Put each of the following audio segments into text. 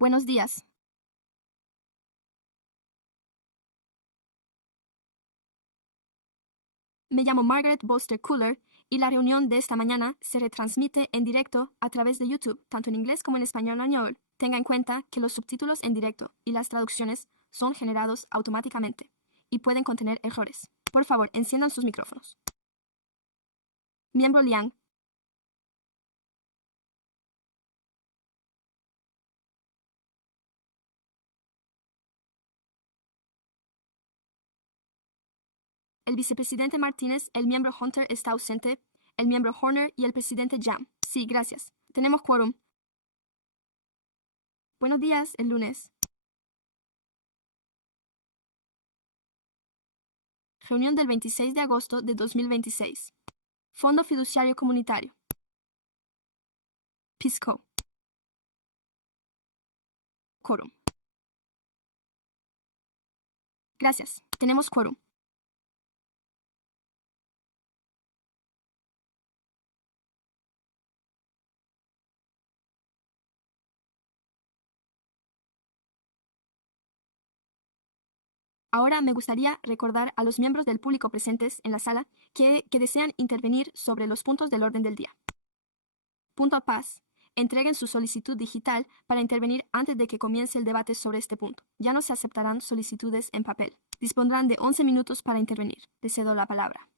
Buenos días. Me llamo Margaret Boster Cooler y la reunión de esta mañana se retransmite en directo a través de YouTube, tanto en inglés como en español. Tenga en cuenta que los subtítulos en directo y las traducciones son generados automáticamente y pueden contener errores. Por favor, enciendan sus micrófonos. Miembro Liang. El vicepresidente Martínez, el miembro Hunter está ausente, el miembro Horner y el presidente Jam. Sí, gracias. Tenemos quórum. Buenos días, el lunes. Reunión del 26 de agosto de 2026. Fondo Fiduciario Comunitario. PISCO. Quórum. Gracias. Tenemos quórum. Ahora me gustaría recordar a los miembros del público presentes en la sala que desean intervenir sobre los puntos del orden del día. Punto paz. Entreguen su solicitud digital para intervenir antes de que comience el debate sobre este punto. Ya no se aceptarán solicitudes en papel. Dispondrán de 11 minutos para intervenir. Les cedo la palabra.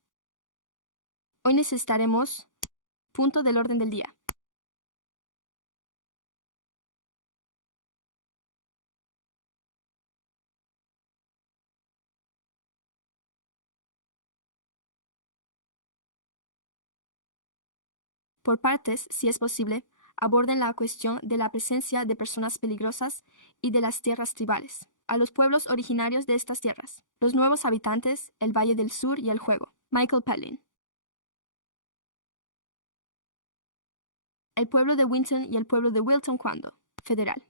Hoy necesitaremos punto del orden del día. Por partes, si es posible, aborden la cuestión de la presencia de personas peligrosas y de las tierras tribales, a los pueblos originarios de estas tierras, los nuevos habitantes, el Valle del Sur y el juego. Michael Palin. El pueblo de Winton y el pueblo de Wilton cuando. Federal.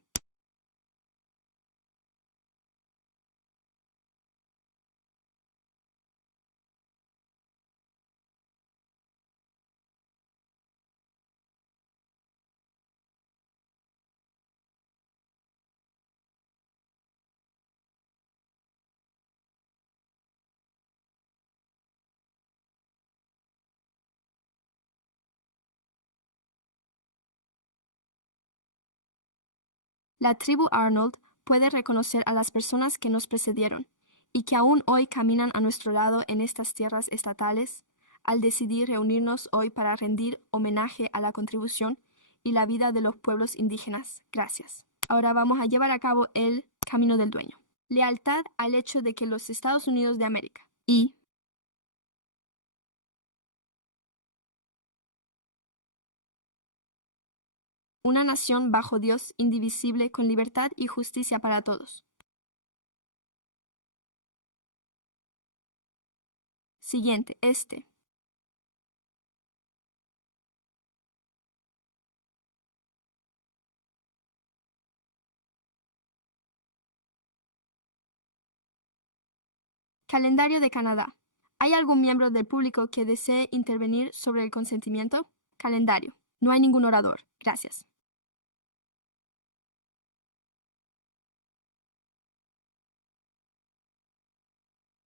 La tribu Arnold puede reconocer a las personas que nos precedieron y que aún hoy caminan a nuestro lado en estas tierras estatales, al decidir reunirnos hoy para rendir homenaje a la contribución y la vida de los pueblos indígenas. Gracias. Ahora vamos a llevar a cabo el Camino del Dueño. Lealtad al hecho de que los Estados Unidos de América y una nación bajo Dios indivisible con libertad y justicia para todos. Siguiente, Calendario de Canadá. ¿Hay algún miembro del público que desee intervenir sobre el consentimiento? Calendario. No hay ningún orador. Gracias.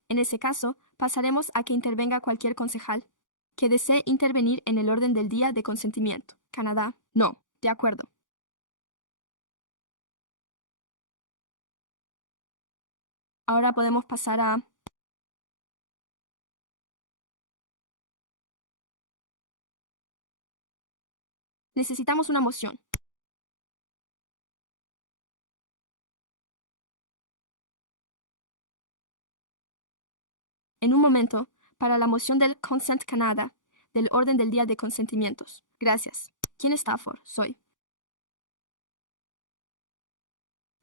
En ese caso, pasaremos a que intervenga cualquier concejal que desee intervenir en el orden del día de consentimiento. Canadá. No. De acuerdo. Ahora podemos pasar a... Necesitamos una moción. En un momento, para la moción del Consent Canada, del orden del día de consentimientos. Gracias. ¿Quién está a favor? Soy.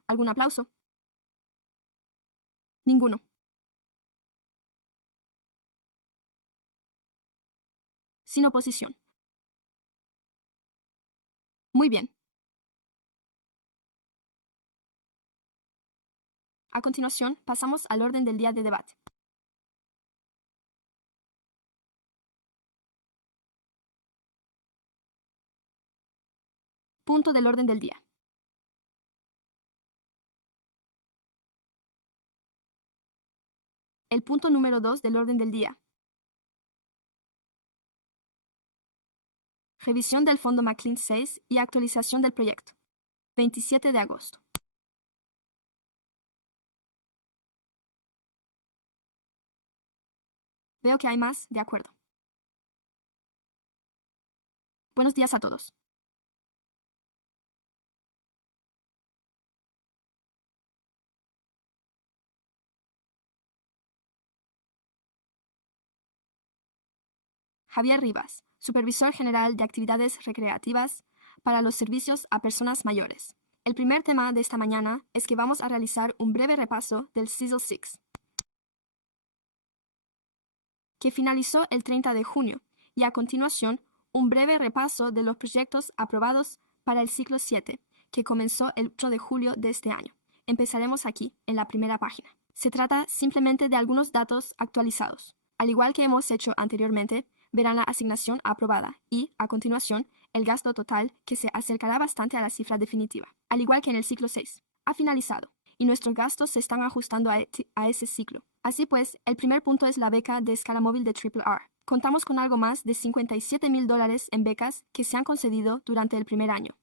¿Algún aplauso? Ninguno. Sin oposición. Muy bien. A continuación, pasamos al orden del día de debate. Punto del orden del día. el punto número 2 del orden del día. Revisión del Fondo McLean 6 y actualización del proyecto. 27 de agosto. Veo que hay más, de acuerdo. Buenos días a todos. Javier Rivas, Supervisor General de Actividades Recreativas para los Servicios a Personas Mayores. El primer tema de esta mañana es que vamos a realizar un breve repaso del CISL 6, que finalizó el 30 de junio, y a continuación un breve repaso de los proyectos aprobados para el ciclo 7, que comenzó el 8 de julio de este año. Empezaremos aquí, en la primera página. Se trata simplemente de algunos datos actualizados. Al igual que hemos hecho anteriormente, verán la asignación aprobada y, a continuación, el gasto total, que se acercará bastante a la cifra definitiva. Al igual que en el ciclo 6, ha finalizado, y nuestros gastos se están ajustando a ese ciclo. Así pues, el primer punto es la beca de escala móvil de Triple R. Contamos con algo más de $57,000 en becas que se han concedido durante el primer año.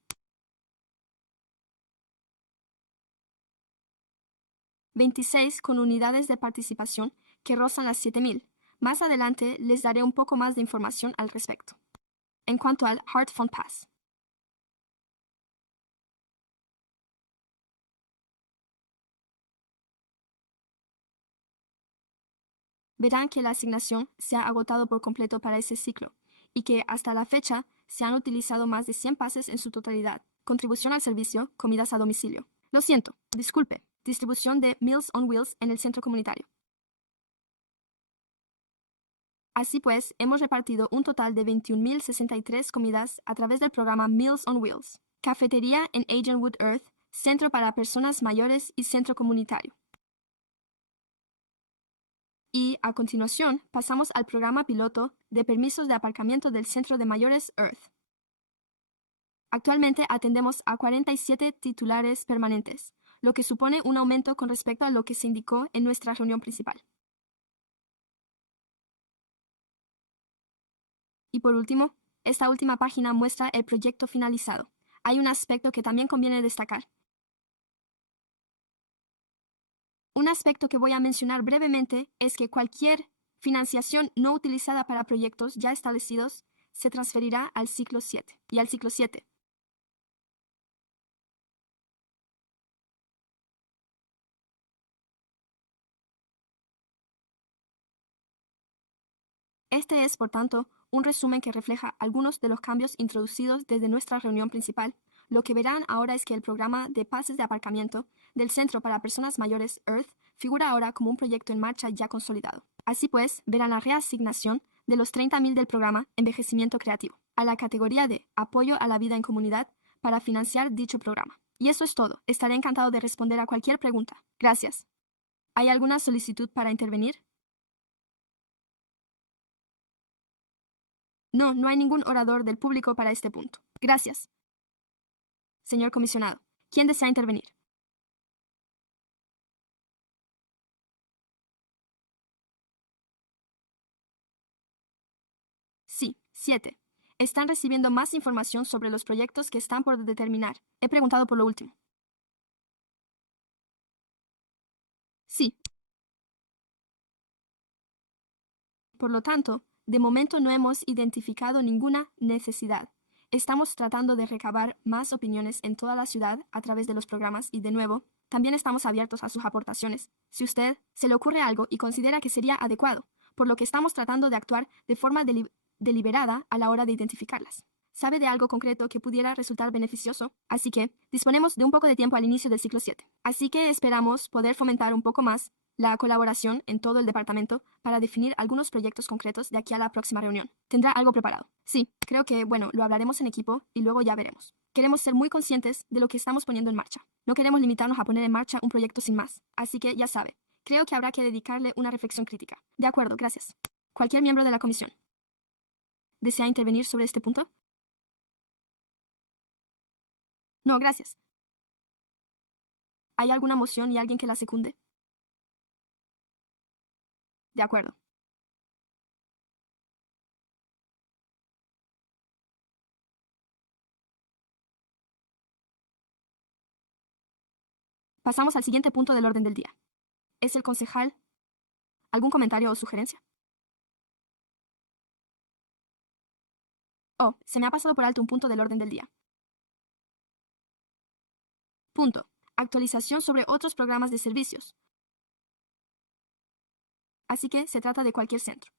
26 con unidades de participación que rozan las 7,000. Más adelante les daré un poco más de información al respecto. En cuanto al Heart Fund Pass, verán que la asignación se ha agotado por completo para ese ciclo y que hasta la fecha se han utilizado más de 100 pases en su totalidad. Contribución al servicio, comidas a domicilio. Lo siento, disculpe. Distribución de Meals on Wheels en el centro comunitario. Así pues, hemos repartido un total de 21,063 comidas a través del programa Meals on Wheels. Cafetería en Agentwood Earth, centro para personas mayores y centro comunitario. Y, a continuación, pasamos al programa piloto de permisos de aparcamiento del Centro de Mayores Earth. Actualmente atendemos a 47 titulares permanentes, lo que supone un aumento con respecto a lo que se indicó en nuestra reunión principal. Y por último, esta última página muestra el proyecto finalizado. Hay un aspecto que también conviene destacar. Un aspecto que voy a mencionar brevemente es que cualquier financiación no utilizada para proyectos ya establecidos se transferirá al ciclo 7 y al ciclo 7. Este es, por tanto, un resumen que refleja algunos de los cambios introducidos desde nuestra reunión principal. Lo que verán ahora es que el programa de pases de aparcamiento del Centro para Personas Mayores Earth figura ahora como un proyecto en marcha ya consolidado. Así pues, verán la reasignación de los 30,000 del programa Envejecimiento Creativo a la categoría de Apoyo a la Vida en Comunidad para financiar dicho programa. Y eso es todo. Estaré encantado de responder a cualquier pregunta. Gracias. ¿Hay alguna solicitud para intervenir? No, no hay ningún orador del público para este punto. Gracias. Señor comisionado, ¿quién desea intervenir? Sí, 7. Están recibiendo más información sobre los proyectos que están por determinar. He preguntado por lo último. Sí. Por lo tanto, de momento no hemos identificado ninguna necesidad. Estamos tratando de recabar más opiniones en toda la ciudad a través de los programas y, de nuevo, también estamos abiertos a sus aportaciones. Si usted se le ocurre algo y considera que sería adecuado, por lo que estamos tratando de actuar de forma deliberada a la hora de identificarlas. ¿Sabe de algo concreto que pudiera resultar beneficioso? Así que disponemos de un poco de tiempo al inicio del ciclo 7. Así que esperamos poder fomentar un poco más la colaboración en todo el departamento para definir algunos proyectos concretos de aquí a la próxima reunión. ¿Tendrá algo preparado? Sí, creo que, bueno, lo hablaremos en equipo y luego ya veremos. Queremos ser muy conscientes de lo que estamos poniendo en marcha. No queremos limitarnos a poner en marcha un proyecto sin más. Así que, ya sabe, creo que habrá que dedicarle una reflexión crítica. De acuerdo, gracias. Cualquier miembro de la comisión. ¿Desea intervenir sobre este punto? No, gracias. ¿Hay alguna moción y alguien que la secunde? De acuerdo. Pasamos al siguiente punto del orden del día. ¿Es el concejal? ¿Algún comentario o sugerencia? Oh, se me ha pasado por alto un punto del orden del día. Punto. Actualización sobre otros programas de servicios. Así que se trata de cualquier centro.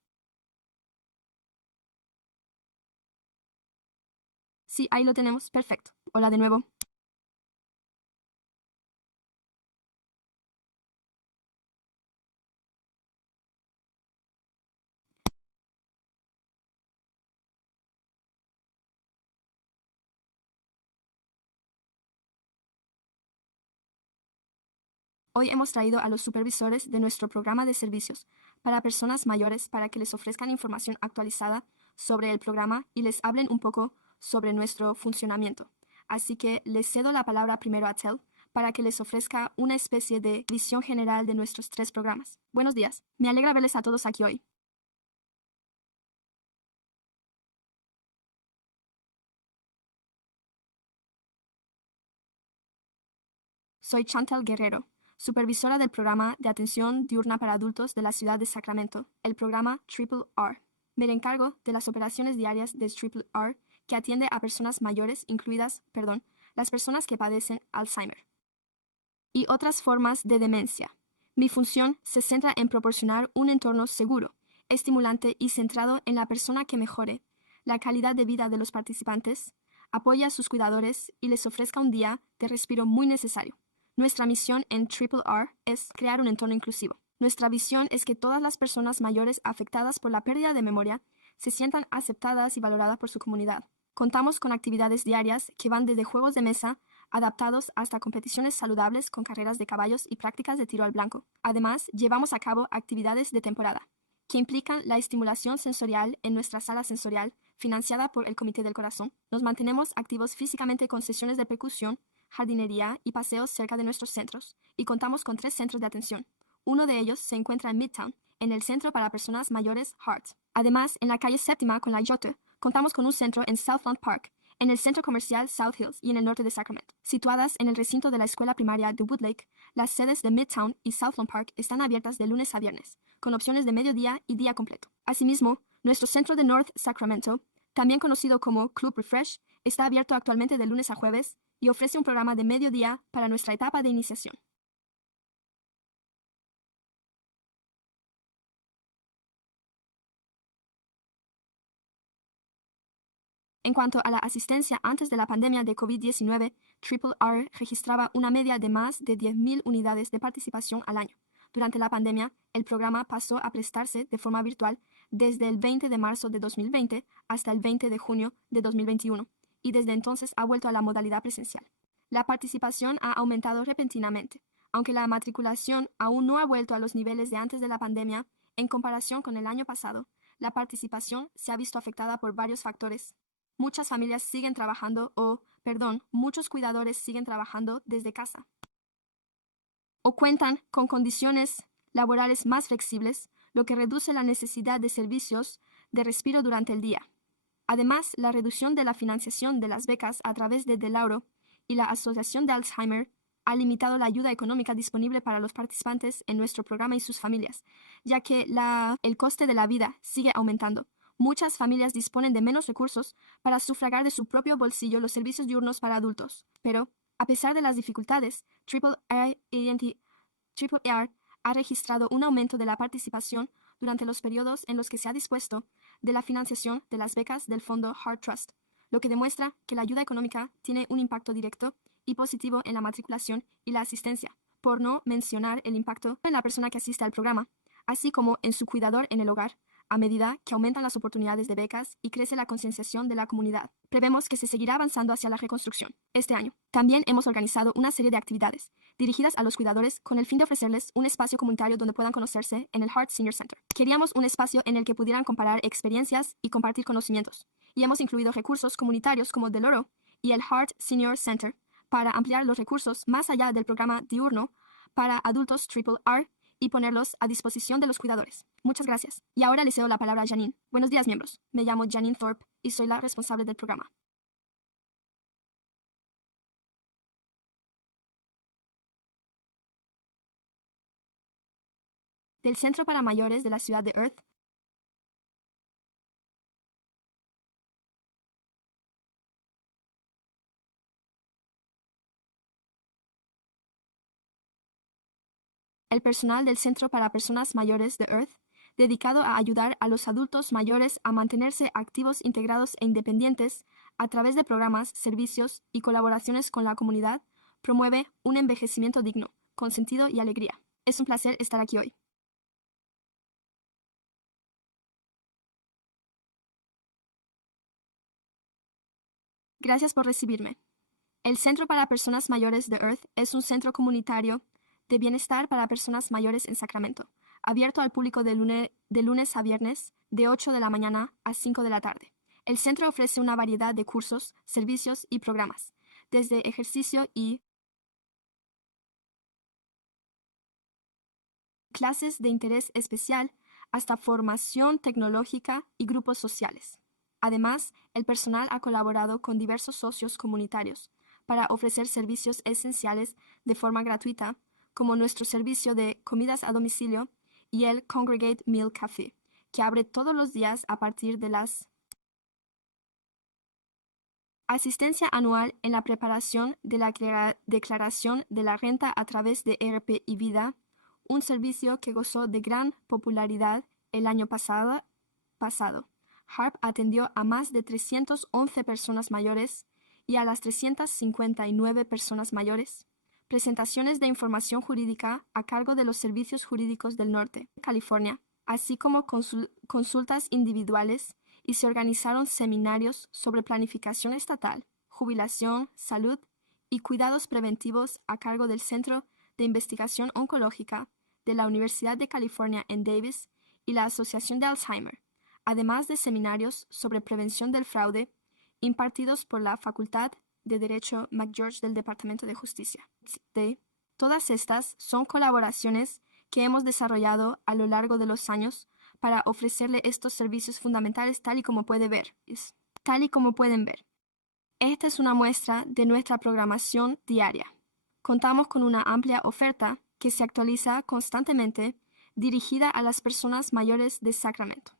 Sí, ahí lo tenemos. Perfecto. Hola de nuevo. Hoy hemos traído a los supervisores de nuestro programa de servicios para personas mayores para que les ofrezcan información actualizada sobre el programa y les hablen un poco sobre nuestro funcionamiento. Así que les cedo la palabra primero a Tel para que les ofrezca una especie de visión general de nuestros 3 programas. Buenos días. Me alegra verles a todos aquí hoy. Soy Chantal Guerrero, supervisora del programa de atención diurna para adultos de la ciudad de Sacramento, el programa Triple R. Me encargo de las operaciones diarias de Triple R que atiende a personas mayores, las personas que padecen Alzheimer y otras formas de demencia. Mi función se centra en proporcionar un entorno seguro, estimulante y centrado en la persona que mejore la calidad de vida de los participantes, apoya a sus cuidadores y les ofrezca un día de respiro muy necesario. Nuestra misión en Triple R es crear un entorno inclusivo. Nuestra visión es que todas las personas mayores afectadas por la pérdida de memoria se sientan aceptadas y valoradas por su comunidad. Contamos con actividades diarias que van desde juegos de mesa adaptados hasta competiciones saludables con carreras de caballos y prácticas de tiro al blanco. Además, llevamos a cabo actividades de temporada, que implican la estimulación sensorial en nuestra sala sensorial, financiada por el Comité del Corazón. Nos mantenemos activos físicamente con sesiones de percusión, jardinería y paseos cerca de nuestros centros, y contamos con 3 centros de atención. Uno de ellos se encuentra en Midtown, en el Centro para Personas Mayores Hart. Además, en la calle Séptima con la Yote, contamos con un centro en Southland Park, en el centro comercial South Hills y en el norte de Sacramento. Situadas en el recinto de la escuela primaria de Woodlake, las sedes de Midtown y Southland Park están abiertas de lunes a viernes, con opciones de mediodía y día completo. Asimismo, nuestro centro de North Sacramento, también conocido como Club Refresh, está abierto actualmente de lunes a jueves y ofrece un programa de mediodía para nuestra etapa de iniciación. En cuanto a la asistencia antes de la pandemia de COVID-19, Triple R registraba una media de más de 10,000 unidades de participación al año. Durante la pandemia, el programa pasó a prestarse de forma virtual desde el 20 de marzo de 2020 hasta el 20 de junio de 2021, y desde entonces ha vuelto a la modalidad presencial. La participación ha aumentado repentinamente, aunque la matriculación aún no ha vuelto a los niveles de antes de la pandemia. En comparación con el año pasado, la participación se ha visto afectada por varios factores. Muchas familias siguen trabajando muchos cuidadores siguen trabajando desde casa o cuentan con condiciones laborales más flexibles, lo que reduce la necesidad de servicios de respiro durante el día. Además, la reducción de la financiación de las becas a través de Delauro y la Asociación de Alzheimer ha limitado la ayuda económica disponible para los participantes en nuestro programa y sus familias, ya que el coste de la vida sigue aumentando. Muchas familias disponen de menos recursos para sufragar de su propio bolsillo los servicios diurnos para adultos. Pero, a pesar de las dificultades, Triple R ha registrado un aumento de la participación durante los periodos en los que se ha dispuesto de la financiación de las becas del fondo Hart Trust, lo que demuestra que la ayuda económica tiene un impacto directo y positivo en la matriculación y la asistencia, por no mencionar el impacto en la persona que asiste al programa, así como en su cuidador en el hogar, a medida que aumentan las oportunidades de becas y crece la concienciación de la comunidad. Prevemos que se seguirá avanzando hacia la reconstrucción este año. También hemos organizado una serie de actividades dirigidas a los cuidadores con el fin de ofrecerles un espacio comunitario donde puedan conocerse en el Hart Senior Center. Queríamos un espacio en el que pudieran comparar experiencias y compartir conocimientos, y hemos incluido recursos comunitarios como Deloro y el Hart Senior Center para ampliar los recursos más allá del programa diurno para adultos Triple R y ponerlos a disposición de los cuidadores. Muchas gracias. Y ahora le cedo la palabra a Janine. Buenos días, miembros. Me llamo Janine Thorpe y soy la responsable del programa. Del Centro para Mayores de la ciudad de Earth. El personal del Centro para Personas Mayores de Earth, dedicado a ayudar a los adultos mayores a mantenerse activos, integrados e independientes a través de programas, servicios y colaboraciones con la comunidad, promueve un envejecimiento digno, con sentido y alegría. Es un placer estar aquí hoy. Gracias por recibirme. El Centro para Personas Mayores de Earth es un centro comunitario de bienestar para personas mayores en Sacramento, abierto al público de lunes a viernes, de 8 de la mañana a 5 de la tarde. El centro ofrece una variedad de cursos, servicios y programas, desde ejercicio y clases de interés especial hasta formación tecnológica y grupos sociales. Además, el personal ha colaborado con diversos socios comunitarios para ofrecer servicios esenciales de forma gratuita, como nuestro servicio de comidas a domicilio y el Congregate Meal Café, que abre todos los días a partir de las asistencia anual en la preparación de la declaración de la renta a través de ERP y Vida, un servicio que gozó de gran popularidad el año pasado. HARP atendió a más de 311 personas mayores y a las 359 personas mayores. Presentaciones de información jurídica a cargo de los Servicios Jurídicos del Norte, California, así como consultas individuales, y se organizaron seminarios sobre planificación estatal, jubilación, salud y cuidados preventivos a cargo del Centro de Investigación Oncológica de la Universidad de California en Davis y la Asociación de Alzheimer, además de seminarios sobre prevención del fraude impartidos por la Facultad de Derecho McGeorge del Departamento de Justicia. Todas estas son colaboraciones que hemos desarrollado a lo largo de los años para ofrecerle estos servicios fundamentales tal y como pueden ver. Esta es una muestra de nuestra programación diaria. Contamos con una amplia oferta que se actualiza constantemente, dirigida a las personas mayores de Sacramento.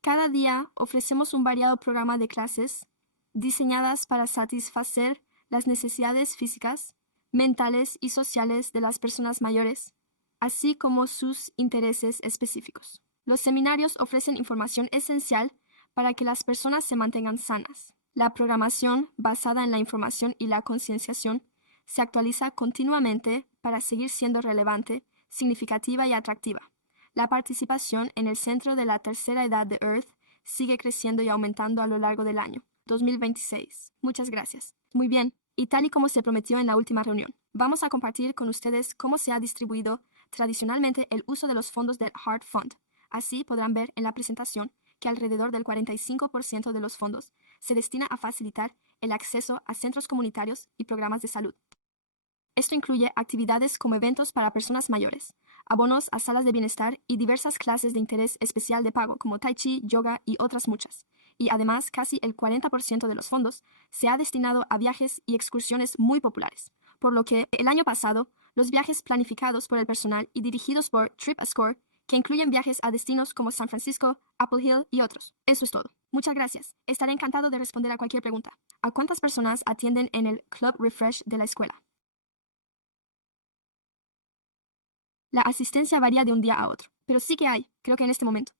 Cada día ofrecemos un variado programa de clases diseñadas para satisfacer las necesidades físicas, mentales y sociales de las personas mayores, así como sus intereses específicos. Los seminarios ofrecen información esencial para que las personas se mantengan sanas. La programación, basada en la información y la concienciación, se actualiza continuamente para seguir siendo relevante, significativa y atractiva. La participación en el Centro de la Tercera Edad de Earth sigue creciendo y aumentando a lo largo del año 2026. Muchas gracias. Muy bien, y tal y como se prometió en la última reunión, vamos a compartir con ustedes cómo se ha distribuido tradicionalmente el uso de los fondos del HART Fund. Así podrán ver en la presentación que alrededor del 45% de los fondos se destina a facilitar el acceso a centros comunitarios y programas de salud. Esto incluye actividades como eventos para personas mayores, abonos a salas de bienestar y diversas clases de interés especial de pago como tai chi, yoga y otras muchas. Y además, casi el 40% de los fondos se ha destinado a viajes y excursiones muy populares, por lo que el año pasado, los viajes planificados por el personal y dirigidos por TripAScore, que incluyen viajes a destinos como San Francisco, Apple Hill y otros. Eso es todo. Muchas gracias. Estaré encantado de responder a cualquier pregunta. ¿A cuántas personas atienden en el Club Refresh de la escuela? La asistencia varía de un día a otro, pero sí que hay, creo que en este momento.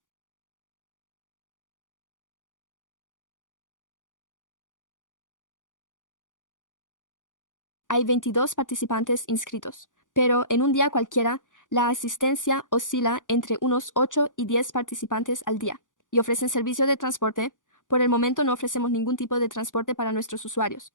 Hay 22 participantes inscritos, pero en un día cualquiera, la asistencia oscila entre unos 8 y 10 participantes al día, y ofrecen servicio de transporte. Por el momento no ofrecemos ningún tipo de transporte para nuestros usuarios.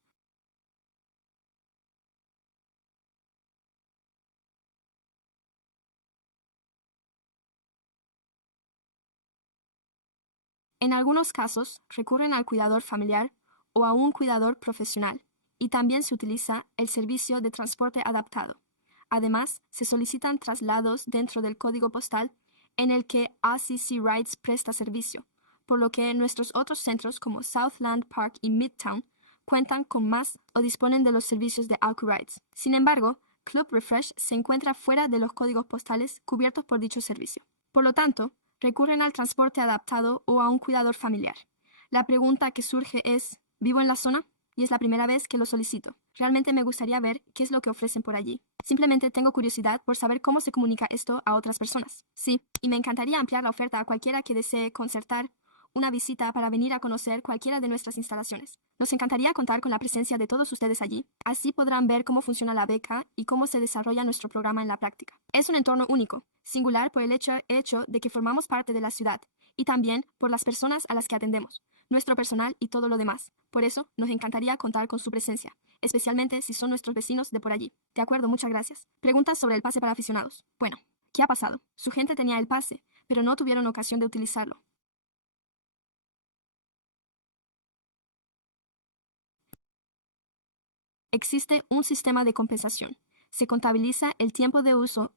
En algunos casos, recurren al cuidador familiar o a un cuidador profesional, y también se utiliza el servicio de transporte adaptado. Además, se solicitan traslados dentro del código postal en el que ACC Rides presta servicio, por lo que nuestros otros centros como Southland Park y Midtown cuentan con más o disponen de los servicios de Alku Rides. Sin embargo, Club Refresh se encuentra fuera de los códigos postales cubiertos por dicho servicio. Por lo tanto, recurren al transporte adaptado o a un cuidador familiar. La pregunta que surge es, ¿vivo en la zona? Y es la primera vez que lo solicito. Realmente me gustaría ver qué es lo que ofrecen por allí. Simplemente tengo curiosidad por saber cómo se comunica esto a otras personas. Sí, y me encantaría ampliar la oferta a cualquiera que desee concertar una visita para venir a conocer cualquiera de nuestras instalaciones. Nos encantaría contar con la presencia de todos ustedes allí. Así podrán ver cómo funciona la beca y cómo se desarrolla nuestro programa en la práctica. Es un entorno único, singular por el hecho de que formamos parte de la ciudad y también por las personas a las que atendemos, nuestro personal y todo lo demás. Por eso, nos encantaría contar con su presencia, especialmente si son nuestros vecinos de por allí. De acuerdo, muchas gracias. Preguntas sobre el pase para aficionados. Bueno, ¿qué ha pasado? Su gente tenía el pase, pero no tuvieron ocasión de utilizarlo. Existe un sistema de compensación. Se contabiliza el tiempo de uso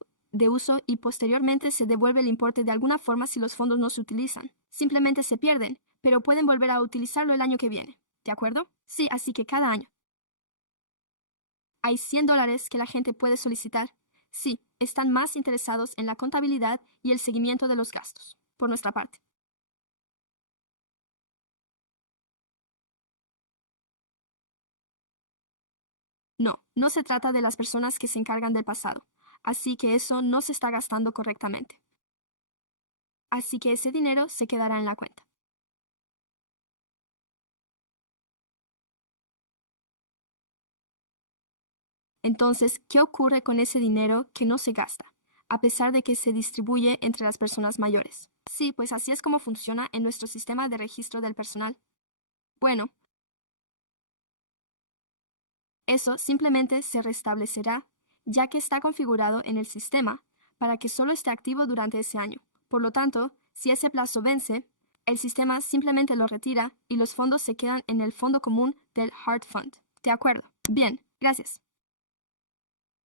y posteriormente se devuelve el importe de alguna forma si los fondos no se utilizan. Simplemente se pierden, pero pueden volver a utilizarlo el año que viene. ¿De acuerdo? Sí, así que cada año. Hay $100 que la gente puede solicitar. Sí, están más interesados en la contabilidad y el seguimiento de los gastos, por nuestra parte. No, no se trata de las personas que se encargan del pasado, así que eso no se está gastando correctamente. Así que ese dinero se quedará en la cuenta. Entonces, ¿qué ocurre con ese dinero que no se gasta, a pesar de que se distribuye entre las personas mayores? Sí, pues así es como funciona en nuestro sistema de registro del personal. Bueno, eso simplemente se restablecerá, ya que está configurado en el sistema para que solo esté activo durante ese año. Por lo tanto, si ese plazo vence, el sistema simplemente lo retira y los fondos se quedan en el fondo común del Heart Fund. ¿De acuerdo? Bien, gracias.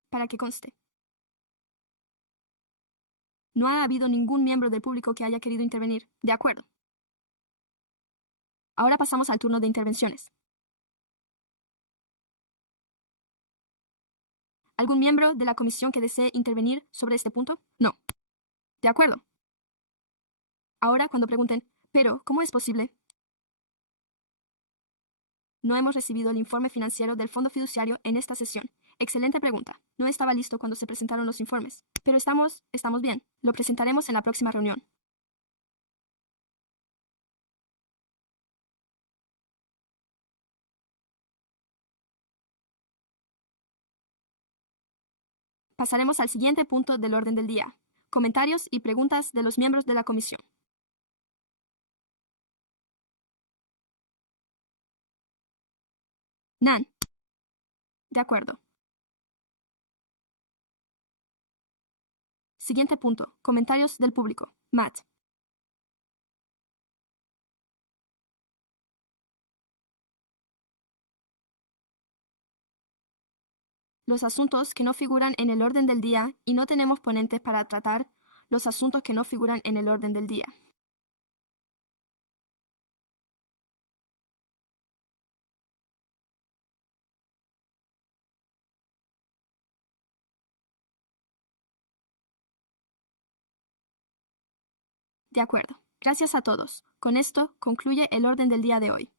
Para que conste. No ha habido ningún miembro del público que haya querido intervenir. De acuerdo. Ahora pasamos al turno de intervenciones. ¿Algún miembro de la comisión que desee intervenir sobre este punto? No. De acuerdo. Ahora, cuando pregunten, pero, ¿cómo es posible? No hemos recibido el informe financiero del fondo fiduciario en esta sesión. Excelente pregunta. No estaba listo cuando se presentaron los informes. Pero estamos bien. Lo presentaremos en la próxima reunión. Pasaremos al siguiente punto del orden del día. Comentarios y preguntas de los miembros de la comisión. Nan. De acuerdo. Siguiente punto. Comentarios del público. Matt. Los asuntos que no figuran en el orden del día y no tenemos ponentes para tratar los asuntos que no figuran en el orden del día. De acuerdo. Gracias a todos. Con esto concluye el orden del día de hoy.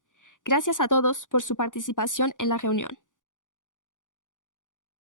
Gracias a todos por su participación en la reunión.